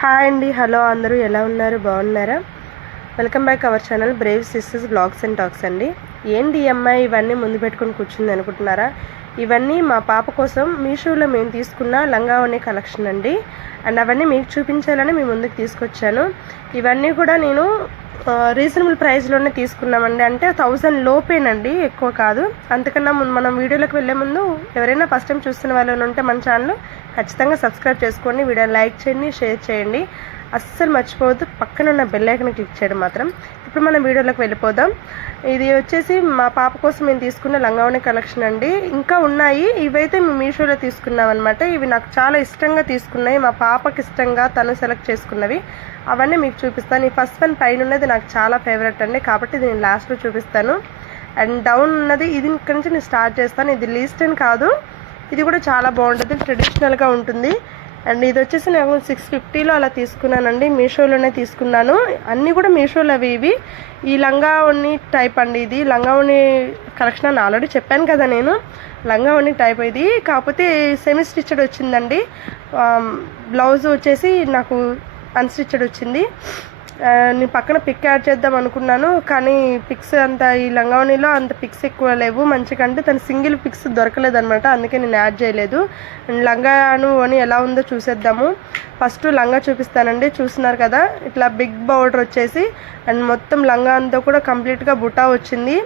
Hi అండి, hello అందరూ ఎలా ఉన్నారు? బాగున్నారా? Welcome back our channel brave sisters blogs and talks అండి. ఏంటి ఈ అమ్మాయి ఇవన్నీ ముందు పెట్టుకొని కూర్చుంది అనుకుంటున్నారా? ఇవన్నీ మా పాప కోసం మీషోలో మేము తీసుకున్న లంగావోణి కలెక్షన్ అండి. అండ్ అవన్నీ మీకు చూపించాలని మీ ముందుకు తీసుకొచ్చాను. ఇవన్నీ కూడా నేను రీజనబుల్ ప్రైస్లోనే తీసుకున్నామండి. అంటే 1000 లోపేనండి, ఎక్కువ కాదు. అంతకన్నా మనం వీడియోలోకి వెళ్ళే ముందు ఎవరైనా ఫస్ట్ టైం చూస్తున్న వాళ్ళు ఉంటే మన ఛానల్ ఖచ్చితంగా సబ్స్క్రైబ్ చేసుకోండి, వీడియో లైక్ చేయండి, షేర్ చేయండి, అస్సలు మర్చిపోవద్దు. పక్కన ఉన్న బెల్ ఐకాన్ క్లిక్ చేయడం మాత్రం. ఇప్పుడు మనం వీడియోలోకి వెళ్ళిపోదాం. ఇది వచ్చేసి మా పాప కోసం మేము తీసుకున్న లంగావోణి కలెక్షన్ అండి. ఇంకా ఉన్నాయి, ఇవైతే మేము మీషోలో తీసుకున్నాం అనమాట. ఇవి నాకు చాలా ఇష్టంగా తీసుకున్నాయి, మా పాపకి ఇష్టంగా తను సెలెక్ట్ చేసుకున్నవి. అవన్నీ మీకు చూపిస్తాను. ఈ ఫస్ట్ వన్ పైన ఉన్నది నాకు చాలా ఫేవరెట్ అండి, కాబట్టి దీన్ని లాస్ట్లో చూపిస్తాను. అండ్ డౌన్ ఉన్నది ఇది ఇక్కడ నుంచి నేను స్టార్ట్ చేస్తాను. ఇది లీస్ట్ అని కాదు, ఇది కూడా చాలా బాగుంటుంది, ట్రెడిషనల్గా ఉంటుంది. అండ్ ఇది వచ్చేసి నేను 650లో అలా తీసుకున్నానండి, మీషోలోనే తీసుకున్నాను. అన్నీ కూడా మీషోలో ఇవి. ఈ లంగావోణి టైప్ అండి, ఇది లంగావోణి కలెక్షన్ అని ఆల్రెడీ చెప్పాను కదా నేను. లంగావోణి టైప్ ఇది, కాకపోతే సెమీ స్టిచ్డ్ వచ్చిందండి. బ్లౌజ్ వచ్చేసి నాకు అన్స్టిచ్డ్ వచ్చింది. నేను పక్కన పిక్ యాడ్ చేద్దాం అనుకున్నాను, కానీ పిక్స్ అంత ఈ లంగావోణిలో అంత పిక్స్ ఎక్కువ లేవు మంచిగా. అంటే తన సింగిల్ పిక్స్ దొరకలేదు అనమాట, అందుకే నేను యాడ్ చేయలేదు. లంగాను ఓని ఎలా ఉందో చూసేద్దాము. ఫస్ట్ లంగా చూపిస్తానండి. చూస్తున్నారు కదా, ఇట్లా బిగ్ బోర్డర్ వచ్చేసి అండ్ మొత్తం లంగా అంతా కూడా కంప్లీట్గా బుటా వచ్చింది.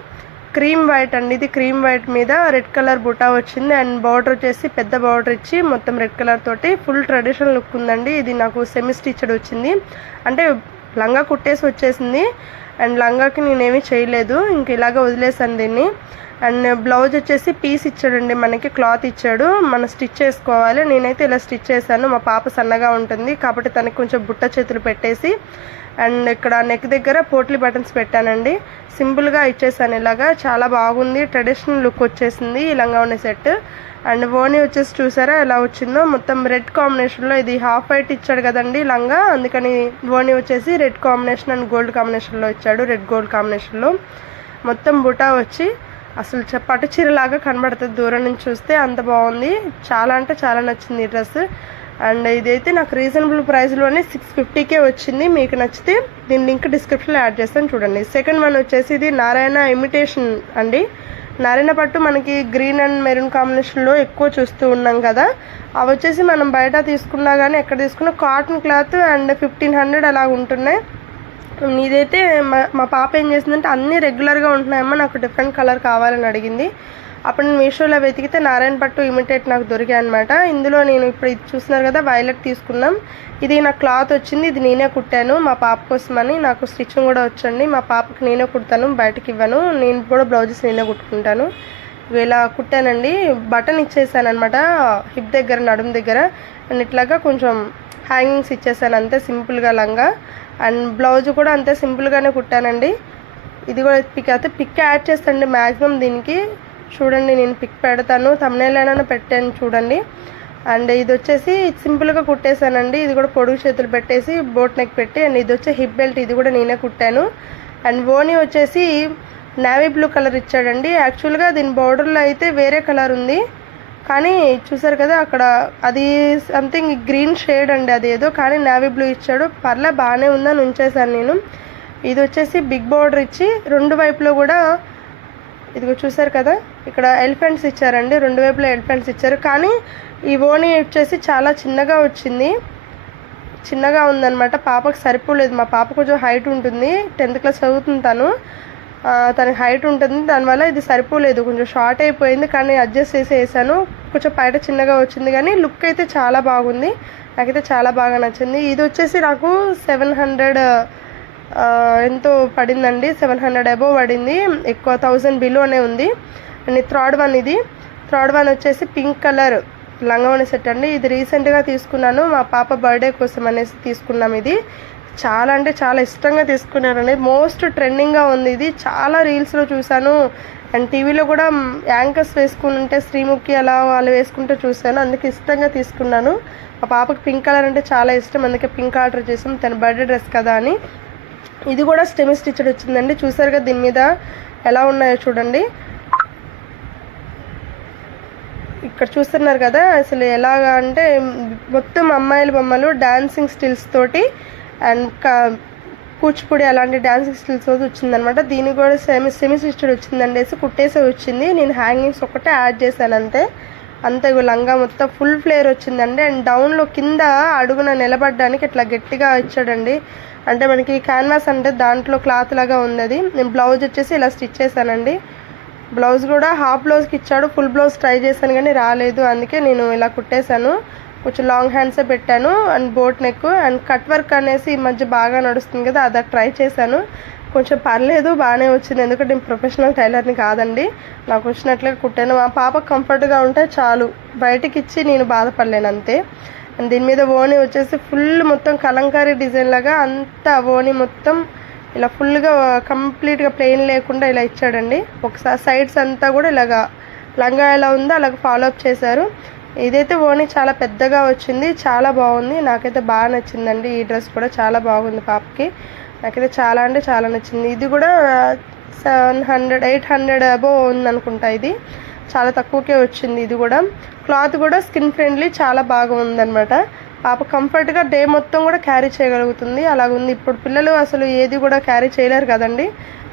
క్రీమ్ వైట్ అండి, ఇది క్రీమ్ వైట్ మీద రెడ్ కలర్ బుటా వచ్చింది. అండ్ బార్డర్ వచ్చేసి పెద్ద బార్డర్ ఇచ్చి మొత్తం రెడ్ కలర్ తోటి ఫుల్ ట్రెడిషనల్ లుక్ ఉందండి. ఇది నాకు సెమీ స్టిచ్డ్ వచ్చింది, అంటే లంగా కుట్టేసి వచ్చేసింది. అండ్ లంగాకి నేనేమీ చేయలేదు, ఇంక ఇలాగ వదిలేసాను దీన్ని. అండ్ బ్లౌజ్ వచ్చేసి పీస్ ఇచ్చాడండి, మనకి క్లాత్ ఇచ్చాడు, మనం స్టిచ్ చేసుకోవాలి. నేనైతే ఇలా స్టిచ్ చేశాను, మా పాప సన్నగా ఉంటుంది కాబట్టి తనకి కొంచెం బుట్ట చేతులు పెట్టేసి అండ్ ఇక్కడ నెక్ దగ్గర పోట్లీ బటన్స్ పెట్టానండి. సింపుల్గా ఇచ్చేసాను ఇలాగా, చాలా బాగుంది, ట్రెడిషనల్ లుక్ వచ్చేసింది ఈ లంగావోణి సెట్. అండ్ ఓని వచ్చేసి చూసారా ఎలా వచ్చిందో, మొత్తం రెడ్ కాంబినేషన్లో. ఇది హాఫ్ వైట్ ఇచ్చాడు కదండి లంగా, అందుకని ఓని వచ్చేసి రెడ్ కాంబినేషన్ అండ్ గోల్డ్ కాంబినేషన్లో ఇచ్చాడు, రెడ్ గోల్డ్ కాంబినేషన్లో. మొత్తం బుటా వచ్చి అసలు పట్టు చీరలాగా కనబడుతుంది దూరం నుంచి చూస్తే, అంత బాగుంది. చాలా అంటే చాలా నచ్చింది ఈ డ్రెస్. అండ్ ఇదైతే నాకు రీజనబుల్ ప్రైస్లోనే 650కే వచ్చింది. మీకు నచ్చితే దీని లింక్ డిస్క్రిప్షన్లో యాడ్ చేస్తాను, చూడండి. సెకండ్ వన్ వచ్చేసి ఇది నారాయణ ఇమిటేషన్ అండి. నారాయణ పట్టు మనకి గ్రీన్ అండ్ మెరూన్ కాంబినేషన్లో ఎక్కువ చూస్తూ ఉన్నాం కదా, అవి వచ్చేసి మనం బయట తీసుకున్నా కానీ ఎక్కడ తీసుకున్నా కాటన్ క్లాత్ అండ్ 1500 అలా ఉంటున్నాయి. ఇదైతే మా పాప ఏం చేసిందంటే అన్నీ రెగ్యులర్గా ఉంటున్నాయమ్మా, నాకు డిఫరెంట్ కలర్ కావాలని అడిగింది. అప్పుడు నేను మీషోలో వెతికితే నారాయణ పట్టు ఇమిటేట్ నాకు దొరికాయి అనమాట. ఇందులో నేను ఇప్పుడు ఇది చూస్తున్నారు కదా, వైలెట్ తీసుకున్నాం. ఇది నాకు క్లాత్ వచ్చింది, ఇది నేనే కుట్టాను మా పాప కోసమని. నాకు స్టిచ్చింగ్ కూడా వచ్చండి, మా పాపకి నేనే కుడతాను, బయటకి ఇవ్వను. నేను కూడా బ్లౌజెస్ నేనే కుట్టుకుంటాను. ఇలా కుట్టానండి. బటన్ ఇచ్చేసాను అనమాట హిప్ దగ్గర, నడుము దగ్గర. అండ్ ఇట్లాగా కొంచెం హ్యాంగింగ్స్ ఇచ్చేసాను అంతే, సింపుల్గా లంగా. అండ్ బ్లౌజ్ కూడా అంతే సింపుల్గానే కుట్టానండి. ఇది కూడా పిక్ యాడ్ చేస్తానండి మ్యాక్సిమం దీనికి. చూడండి, నేను పిక్ పెడతాను, థంబ్నెయిల్ అయినా పెట్టాను చూడండి. అండ్ ఇది వచ్చేసి సింపుల్గా కుట్టేశానండి. ఇది కూడా పొడుగు చేతులు పెట్టేసి బోట్ నెక్ పెట్టి. అండ్ ఇది వచ్చి హిప్ బెల్ట్, ఇది కూడా నేనే కుట్టాను. అండ్ ఓని వచ్చేసి నేవీ బ్లూ కలర్ ఇచ్చాడండి. యాక్చువల్గా దీని బార్డర్లో అయితే వేరే కలర్ ఉంది, కానీ చూసారు కదా అక్కడ అది సంథింగ్ గ్రీన్ షేడ్ అండి అది ఏదో, కానీ నేవీ బ్లూ ఇచ్చాడు. పర్లే బాగానే ఉందని ఉంచేసాను నేను. ఇది వచ్చేసి బిగ్ బార్డర్ ఇచ్చి రెండు వైపులో కూడా ఇదిగో చూసారు కదా, ఇక్కడ ఎలిఫెంట్స్ ఇచ్చారండి, రెండు వైపులా ఎలిఫెంట్స్ ఇచ్చారు. కానీ ఈ ఓని వచ్చేసి చాలా చిన్నగా వచ్చింది, చిన్నగా ఉందన్నమాట. పాపకు సరిపోలేదు. మా పాప కొంచెం హైట్ ఉంటుంది, 10th క్లాస్ చదువుతుంది తనకి హైట్ ఉంటుంది, దానివల్ల ఇది సరిపోలేదు, కొంచెం షార్ట్ అయిపోయింది. కానీ అడ్జస్ట్ చేసి వేసాను, కొంచెం పైట చిన్నగా వచ్చింది. కానీ లుక్ అయితే చాలా బాగుంది, నాకైతే చాలా బాగా నచ్చింది. ఇది వచ్చేసి నాకు 700 ఎంతో పడిందండి, 700 అబోవ్ పడింది, ఎక్కువ 1000 బిలోనే ఉంది. అండ్ థర్డ్ వన్ వచ్చేసి పింక్ కలర్ లంగావోణి సెట్ అండి. ఇది రీసెంట్గా తీసుకున్నాను, మా పాప బర్త్డే కోసం అనేసి తీసుకున్నాం. ఇది చాలా అంటే చాలా ఇష్టంగా తీసుకున్నానండి, మోస్ట్ ట్రెండింగ్గా ఉంది ఇది. చాలా రీల్స్లో చూశాను అండ్ టీవీలో కూడా యాంకర్స్ వేసుకుని ఉంటే శ్రీముఖి అలా వాళ్ళు వేసుకుంటూ చూశాను, అందుకే ఇష్టంగా తీసుకున్నాను. మా పాపకి పింక్ కలర్ అంటే చాలా ఇష్టం, అందుకే పింక్ ఆర్డర్ చేసాం, తన బర్త్డే డ్రెస్ కదా అని. ఇది కూడా సెమీ స్టిచ్డ్ వచ్చిందండి. చూసారుగా దీని మీద ఎలా ఉన్నాయో చూడండి. ఇక్కడ చూస్తున్నారు కదా అసలు ఎలాగా అంటే మొత్తం అమ్మాయిల బొమ్మలు డాన్సింగ్ స్టిల్స్ తోటి అండ్ కూచిపూడి అలాంటి డాన్సింగ్ స్టిల్స్ తోటి వచ్చిందనమాట. దీనికి కూడా సెమీ స్టిచ్డ్ వచ్చిందండి, కుట్టేసే వచ్చింది. నేను హ్యాంగింగ్స్ ఒకటే యాడ్ చేశాను అంతే. లంగా మొత్తం ఫుల్ ఫ్లేర్ వచ్చిందండి. అండ్ డౌన్లో కింద అడుగున నిలబడడానికి ఇట్లా గట్టిగా ఇచ్చాడండి. అంటే మనకి క్యాన్వాస్ అంటే దాంట్లో క్లాత్ లాగా ఉంది అది. నేను బ్లౌజ్ వచ్చేసి ఇలా స్టిచ్ చేశానండి. బ్లౌజ్ కూడా హాఫ్ బ్లౌజ్కి ఇచ్చాడు, ఫుల్ బ్లౌజ్ ట్రై చేశాను కానీ రాలేదు, అందుకే నేను ఇలా కుట్టేశాను. కొంచెం లాంగ్ హ్యాండ్సే పెట్టాను and boat neck and cut work అనేసి ఈ మధ్య బాగా నడుస్తుంది కదా, అది ట్రై చేశాను. కొంచెం పర్లేదు, బాగానే వచ్చింది. ఎందుకంటే నేను ప్రొఫెషనల్ టైలర్ని కాదండి, నాకు వచ్చినట్లుగా కుట్టాను. మా పాప కంఫర్ట్గా ఉంటే చాలు, బయటికి ఇచ్చి నేను బాధపడలేను అంతే. అండ్ దీని మీద ఓణి వచ్చేసి ఫుల్ మొత్తం కలంకారీ డిజైన్ లాగా అంతా ఓణి మొత్తం ఇలా ఫుల్గా కంప్లీట్గా ప్లెయిన్ లేకుండా ఇలా ఇచ్చాడండి. ఒకసారి సైడ్స్ అంతా కూడా ఇలాగా లంగా ఎలా ఉందో అలాగ ఫాలో అప్ చేశారు. ఇదైతే ఓణి చాలా పెద్దగా వచ్చింది, చాలా బాగుంది, నాకైతే బాగా నచ్చిందండి. ఈ డ్రెస్ కూడా చాలా బాగుంది పాపకి, నాకైతే చాలా అంటే చాలా నచ్చింది. ఇది కూడా 800 అబోవ్ ఉందనుకుంటా, ఇది చాలా తక్కువకే వచ్చింది. ఇది కూడా క్లాత్ కూడా స్కిన్ ఫ్రెండ్లీ చాలా బాగా ఉందన్నమాట. పాప కంఫర్ట్గా డే మొత్తం కూడా క్యారీ చేయగలుగుతుంది, అలాగుంది. ఇప్పుడు పిల్లలు అసలు ఏది కూడా క్యారీ చేయలేరు కదండి,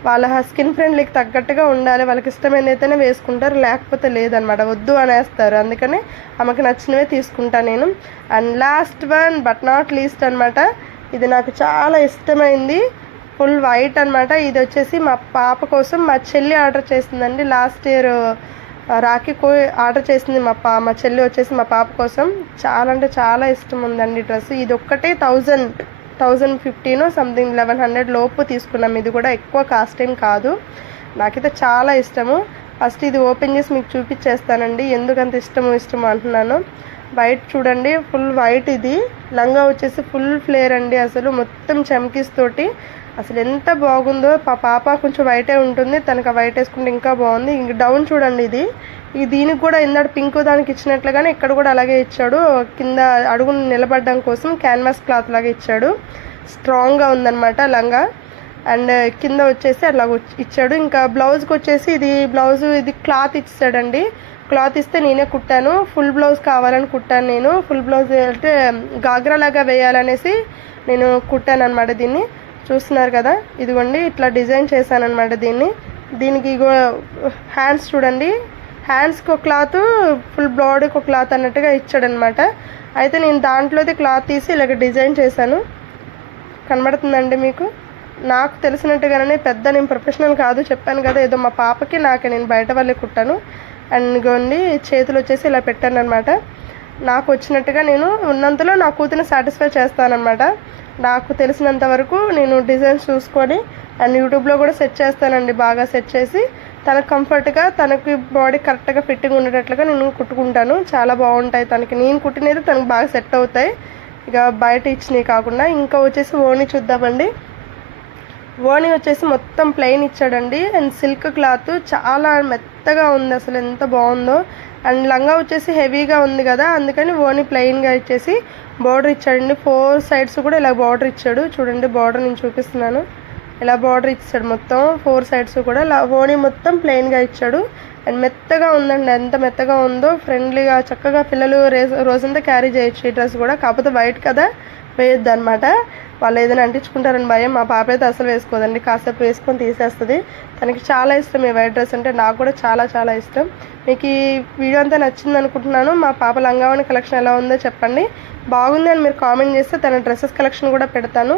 వాళ్ళ స్కిన్ ఫ్రెండ్లీకి తగ్గట్టుగా ఉండాలి. వాళ్ళకి ఇష్టమైనదైతేనే వేసుకుంటారు, లేకపోతే లేదనమాట, వద్దు అనేస్తారు. అందుకని ఆమెకు నచ్చినవే తీసుకుంటా నేను. And last one but not least అనమాట, ఇది నాకు చాలా ఇష్టమైంది. ఫుల్ వైట్ అనమాట. ఇది వచ్చేసి మా పాప కోసం మా చెల్లి ఆర్డర్ చేసిందండి. లాస్ట్ ఇయర్ రాఖీకి ఆర్డర్ చేసింది మా చెల్లి వచ్చేసి మా పాప కోసం. చాలా అంటే చాలా ఇష్టం ఉందండి డ్రెస్. ఇది ఒక్కటే 1015 సంథింగ్ 1100 లోపు తీసుకున్నాం. ఇది కూడా ఎక్కువ కాస్ట్ ఏం కాదు, నాకైతే చాలా ఇష్టము. ఫస్ట్ ఇది ఓపెన్ చేసి మీకు చూపించేస్తానండి ఎందుకంత ఇష్టము అంటున్నాను. వైట్ చూడండి, ఫుల్ వైట్. ఇది లంగా వచ్చేసి ఫుల్ ఫ్లేర్ అండి, అసలు మొత్తం చమ్కీస్ తోటి అసలు ఎంత బాగుందో. పాప కొంచెం వైటే ఉంటుంది, తనకు వైట్ వేసుకుంటే ఇంకా బాగుంది. ఇంక డౌన్ చూడండి, ఇది దీనికి కూడా ఇందాక పింక్ దానికి ఇచ్చినట్లుగానే ఇక్కడ కూడా అలాగే ఇచ్చాడు. కింద అడుగును నిలబడడం కోసం క్యాన్వాస్ క్లాత్ లాగా ఇచ్చాడు, స్ట్రాంగ్గా ఉందన్నమాట లంగా. అండ్ కింద వచ్చేసి అట్లా ఇచ్చాడు. ఇంకా బ్లౌజ్కి వచ్చేసి ఇది క్లాత్ ఇచ్చాడండి. క్లాత్ ఇస్తే నేనే కుట్టాను, ఫుల్ బ్లౌజ్ కావాలని కుట్టాను నేను. ఫుల్ బ్లౌజ్ అంటే గాగ్రా లాగా వేయాలనేసి నేను కుట్టాను అనమాట. దీన్ని చూస్తున్నారు కదా, ఇదిగోండి ఇట్లా డిజైన్ చేశాను అనమాట. దీనికి హ్యాండ్స్ చూడండి, హ్యాండ్స్కి ఒక క్లాత్, ఫుల్ బాడీకి ఒక క్లాత్ అన్నట్టుగా ఇచ్చాడనమాట. అయితే నేను దాంట్లోది క్లాత్ తీసి ఇలాగ డిజైన్ చేశాను, కనబడుతుందండి మీకు. నాకు తెలిసినట్టుగానే నేను ప్రొఫెషనల్ కాదు, చెప్పాను కదా, ఏదో మా పాపకి నేను బయట వాళ్ళే కుట్టాను. అండ్ ఇగోండి చేతులు వచ్చేసి ఇలా పెట్టాను అనమాట. నాకు వచ్చినట్టుగా నేను ఉన్నంతలో నా కూతురిని సాటిస్ఫై చేస్తానన్నమాట. నాకు తెలిసినంత వరకు నేను డిజైన్స్ చూసుకొని అండ్ యూట్యూబ్లో కూడా సెట్ చేస్తానండి. బాగా సెట్ చేసి తనకు కంఫర్ట్గా, తనకి బాడీ కరెక్ట్గా ఫిట్టింగ్ ఉండేటట్లుగా నేను కుట్టుకుంటాను. చాలా బాగుంటాయి తనకి, నేను కుట్టినది తనకు బాగా సెట్ అవుతాయి, ఇక బయట ఇచ్చినవి కాకుండా. ఇంకా వచ్చేసి ఓణి చూద్దామండి. ఓణి వచ్చేసి మొత్తం ప్లెయిన్ ఇచ్చాడండి అండ్ సిల్క్ క్లాత్ చాలా మెత్తగా ఉంది, అసలు ఎంత బాగుందో. అండ్ లంగా వచ్చేసి హెవీగా ఉంది కదా, అందుకని ఓణి ప్లెయిన్గా ఇచ్చేసి బార్డర్ ఇచ్చాడండి. 4 సైడ్స్ కూడా ఇలా బార్డర్ ఇచ్చాడు. చూడండి బార్డర్ నేను చూపిస్తున్నాను, ఇలా బార్డర్ ఇచ్చాడు మొత్తం 4 సైడ్స్ కూడా. ఓణి మొత్తం ప్లెయిన్గా ఇచ్చాడు అండ్ మెత్తగా ఉందండి, ఎంత మెత్తగా ఉందో. ఫ్రెండ్లీగా చక్కగా పిల్లలు రోజంతా క్యారీ చేయొచ్చు ఈ డ్రెస్ కూడా. కాకపోతే వైట్ కదా, వేయొద్దు అనమాట, వాళ్ళు ఏదైనా అంటించుకుంటారని భయం. మా పాప అయితే అసలు వేసుకోదండి, కాసేపు వేసుకొని తీసేస్తుంది. తనకి చాలా ఇష్టం ఈ వైట్ డ్రెస్ అంటే, నాకు కూడా చాలా చాలా ఇష్టం. మీకు ఈ వీడియో అంతా నచ్చింది అనుకుంటున్నాను. మా పాప లంగావని కలెక్షన్ ఎలా ఉందో చెప్పండి, బాగుంది అని మీరు కామెంట్ చేస్తే తన డ్రెస్సెస్ కలెక్షన్ కూడా పెడతాను.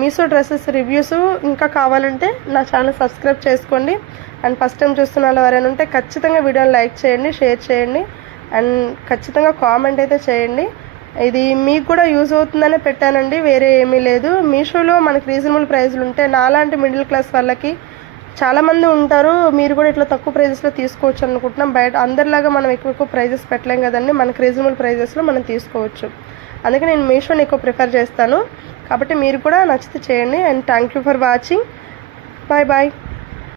మీషో డ్రెస్సెస్ రివ్యూస్ ఇంకా కావాలంటే నా ఛానల్ సబ్స్క్రైబ్ చేసుకోండి. అండ్ ఫస్ట్ టైం చూస్తున్న వాళ్ళు ఎవరైనా ఉంటే ఖచ్చితంగా వీడియోని లైక్ చేయండి, షేర్ చేయండి అండ్ ఖచ్చితంగా కామెంట్ అయితే చేయండి. ఇది మీకు కూడా యూజ్ అవుతుందనే పెట్టానండి, వేరే ఏమీ లేదు. మీషోలో మనకి రీజనబుల్ ప్రైస్లు ఉంటాయి. నాలాంటి మిడిల్ క్లాస్ వాళ్ళకి చాలామంది ఉంటారు, మీరు కూడా ఇట్లా తక్కువ ప్రైజెస్లో తీసుకోవచ్చు అనుకుంటున్నాం. బయట అందరిలాగా మనం ఎక్కువ ప్రైజెస్ పెట్టలేం కదండి, మనకి రీజనబుల్ ప్రైజెస్లో మనం తీసుకోవచ్చు. అందుకే నేను మీషోని ఎక్కువ ప్రిఫర్ చేస్తాను. కాబట్టి మీరు కూడా నచ్చితే చేయండి. And thank you for watching. Bye bye.